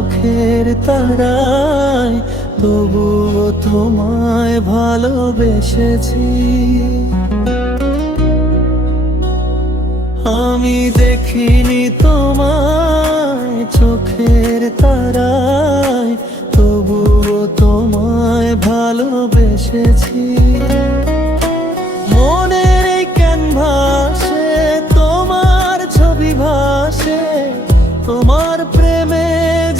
চোখের তারায়, তবুও তোমায় ভালোবেসেছি। আমি দেখিনি তোমায় চোখের তারায়, তবুও তোমায় ভালোবেসেছি। মনের এই ক্যানভাসে তোমার ছবি ভাসে, তোমার প্রেমে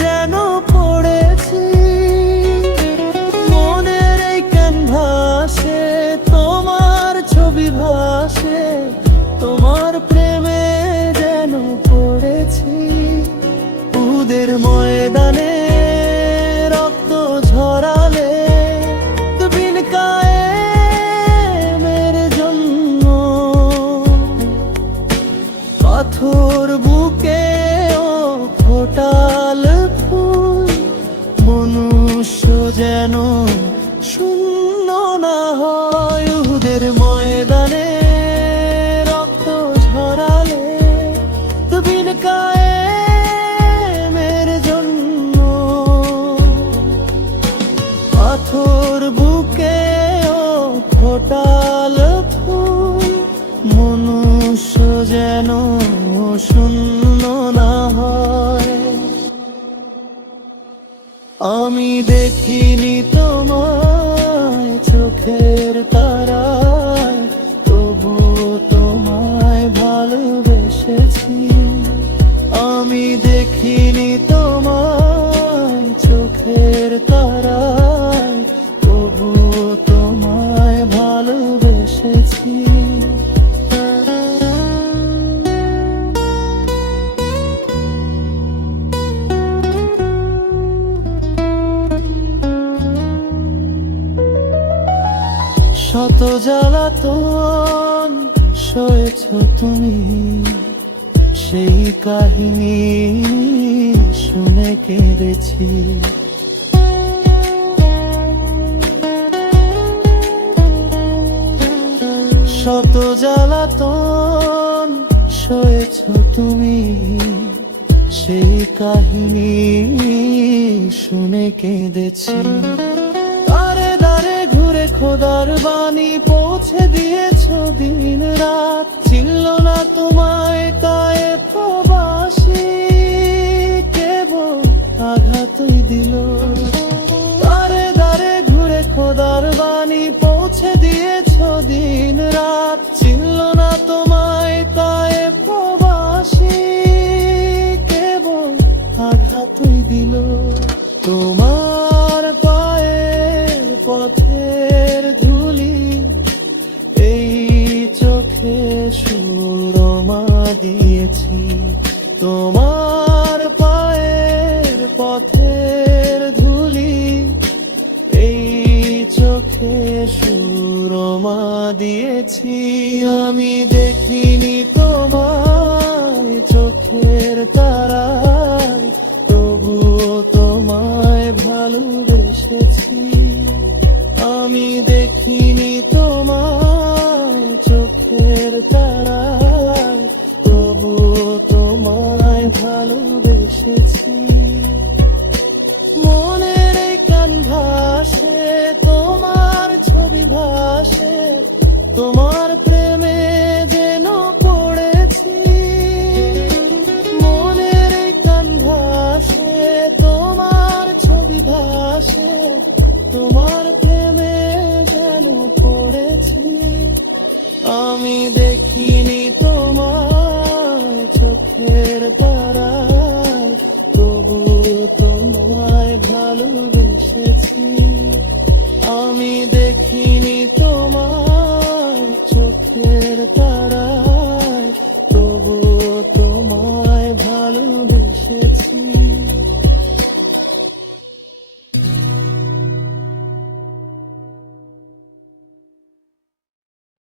যেন পড়েছি। মনের এই ক্যানভাসে তোমার ছবি ভাসে, তোমার প্রেমে যেন পড়েছি। উদের ময়দানে রক্ত ঝরালে বিন কায়েমের জন্য, পাথর বুকে ও ফোটাল ফুল, মনুষ্য যেন শূন্য না হয়। উহুদের ময়দানে রক্ত ঝরালে বিন কায়েমের জন্য, পাথর বুকে ও ফোটাল ফুল, মনুষ্য যেন শূন্য না হয়। আমি দেখিনি তোমায় চোখের তারায়, তবুও তোমায় ভালোবেসেছি। আমি দেখিনি তোমায় চোখের তারায়, তবুও তোমায় ভালোবেসেছি। শত জ্বালাতন সয়েছ তুমি, সেই কাহিনী শুনে কেঁদেছি। শত জ্বালাতন সয়েছ তুমি, সেই কাহিনী শুনে কেঁদেছি। দারে দারে ঘুরে খোদার বাণী পৌঁছে দিয়েছ দিন রাত, ছিল না তোমায় তাই প্রবাসী, কেবল আঘাতই দিল। দারে দারে ঘুরে খোদার বাণী পৌঁছে দিয়েছ দিন রাত, ছিল না তোমায় তাই প্রবাসী, কেবল আঘাতই দিল। তোমার পায়ের পথের ধুলি এই চোখে সুরমা দিয়েছি। তোমার পায়ের পথের ধুলি এই চোখে সুরমা দিয়েছি। আমি দেখিনি তোমায় চোখের তারায়, তবুও তোমায় ভালোবেসেছি। আমি দেখিনি তোমায় চোখের তারায়, তবুও তোমায় ভালোবেসেছি। মনের এই ক্যানভাসে তোমার ছবি ভাসে, তোমার